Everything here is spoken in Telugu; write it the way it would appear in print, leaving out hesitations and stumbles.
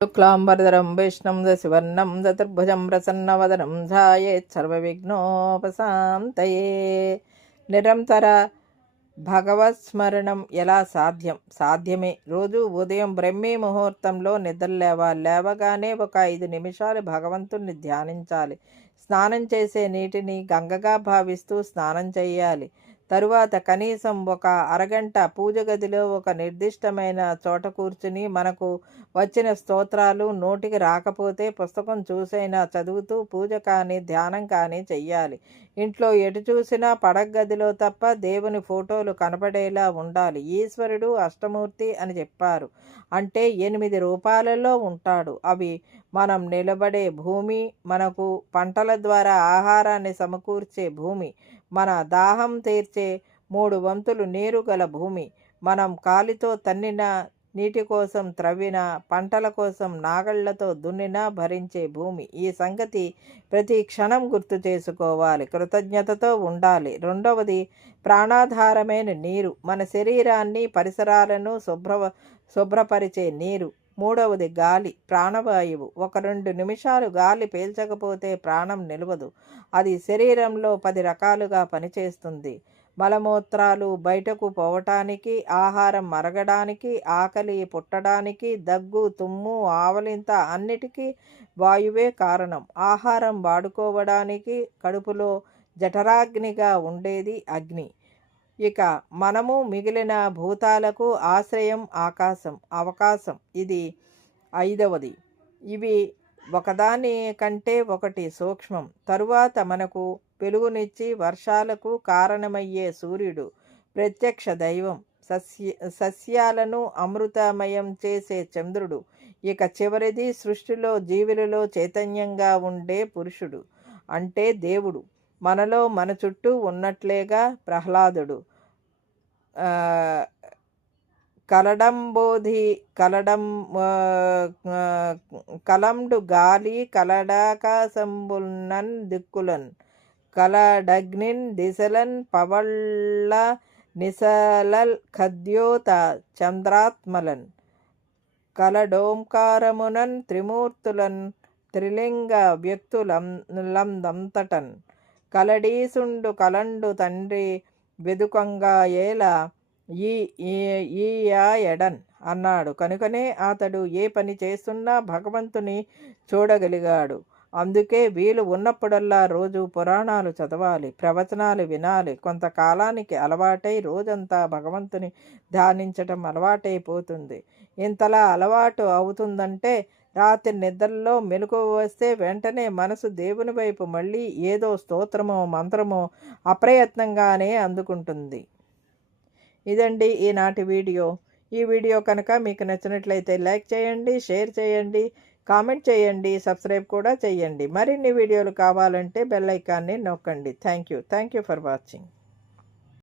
శుక్లాంబరధరం విష్ణుం దశవర్ణం చతుర్భుజం ప్రసన్నవదనం ధ్యాయేత్ సర్వవిఘ్నోపశాంతయే. నిరంతర భగవత్స్మరణం ఎలా సాధ్యం? సాధ్యమే. రోజు ఉదయం బ్రహ్మీ ముహూర్తంలో నిద్రలేవాలి. లేవగానే ఒక 5 నిమిషాలు భగవంతుణ్ణి ధ్యానించాలి. స్నానం చేసే నీటిని గంగగా భావిస్తూ స్నానం చేయాలి. తరువాత కనీసం ఒక అరగంట పూజ గదిలో ఒక నిర్దిష్టమైన చోట కూర్చుని మనకు వచ్చిన స్తోత్రాలు నోటికి రాకపోతే పుస్తకం చూసైనా చదువుతూ పూజ కానీ ధ్యానం కానీ చెయ్యాలి. ఇంట్లో ఎటు చూసినా పడగదిలో తప్ప దేవుని ఫోటోలు కనపడేలా ఉండాలి. ఈశ్వరుడు అష్టమూర్తి అని చెప్పారు. అంటే 8 రూపాలలో ఉంటాడు. అవి మనం నిలబడే భూమి, మనకు పంటల ద్వారా ఆహారాన్ని సమకూర్చే భూమి, మన దాహం తీర్చే 3 వంతులు నీరు గల భూమి, మనం కాలితో తన్నిన నీటి కోసం త్రవ్విన, పంటల కోసం నాగళ్లతో దున్నినా భరించే భూమి. ఈ సంగతి ప్రతి క్షణం గుర్తు చేసుకోవాలి. కృతజ్ఞతతో ఉండాలి. రెండవది ప్రాణాధారమైన నీరు, మన శరీరాన్ని పరిసరాలను శుభ్రపరిచే నీరు. మూడవది గాలి, ప్రాణవాయువు. 1-2 నిమిషాలు గాలి పీల్చకపోతే ప్రాణం నిలవదు. అది శరీరంలో 10 రకాలుగా పనిచేస్తుంది. మలమూత్రాలు బయటకు పోవటానికి, ఆహారం మరగడానికి, ఆకలి పుట్టడానికి, దగ్గు తుమ్ము ఆవలింత అన్నిటికీ వాయువే కారణం. ఆహారం వాడుకోవడానికి కడుపులో జఠరాగ్నిగా ఉండేది అగ్ని. ఇక మనము మిగిలిన భూతాలకు ఆశ్రయం ఆకాశం, అవకాశం. ఇది 5వది. ఇవి ఒకదాని కంటే ఒకటి సూక్ష్మం. తరువాత మనకు వెలుగునిచ్చి వర్షాలకు కారణమయ్యే సూర్యుడు, ప్రత్యక్ష దైవం. సస్యాలను అమృతమయం చేసే చంద్రుడు. ఇక చివరిది సృష్టిలో జీవులలో చైతన్యంగా ఉండే పురుషుడు, అంటే దేవుడు. మనలో మన చుట్టూ ఉన్నట్లేగా ప్రహ్లాదుడు కలడంబోధి కలండు గాలి కలడాకాశంబుల్నన్ దిక్కులన్ కలడగ్నిన్ దిశలన్ పవళ్ళ నిసలల్ ఖద్యోత చంద్రాత్మలన్ కలడోంకారమునన్ త్రిమూర్తులన్ త్రిలింగ వ్యక్తులందంతటన్ కలడీసుండు కలండు తండ్రి వెదుకంగా ఏల ఎడన్ అన్నాడు. కనుకనే అతడు ఏ పని చేస్తున్నా భగవంతుని చూడగలిగాడు. అందుకే వీలు ఉన్నప్పుడల్లా రోజు పురాణాలు చదవాలి, ప్రవచనాలు వినాలి. కొంతకాలానికి అలవాటై రోజంతా భగవంతుని ధ్యానించటం అలవాటైపోతుంది. ఇంతలా అలవాటు అవుతుందంటే రాత్రి నిద్రలో మెలకువ వస్తే వెంటనే మనసు దేవుని వైపు మళ్ళీ ఏదో స్తోత్రమో మంత్రమో అప్రయత్నంగానే అందుకుంటుంది. ఇదండి ఈనాటి వీడియో. ఈ వీడియో కనుక మీకు నచ్చినట్లయితే లైక్ చేయండి, షేర్ చేయండి, కామెంట్ చేయండి, సబ్స్క్రైబ్ కూడా చేయండి. మరిన్ని వీడియోలు కావాలంటే బెల్ ఐకాన్ని నొక్కండి. Thank you for watching.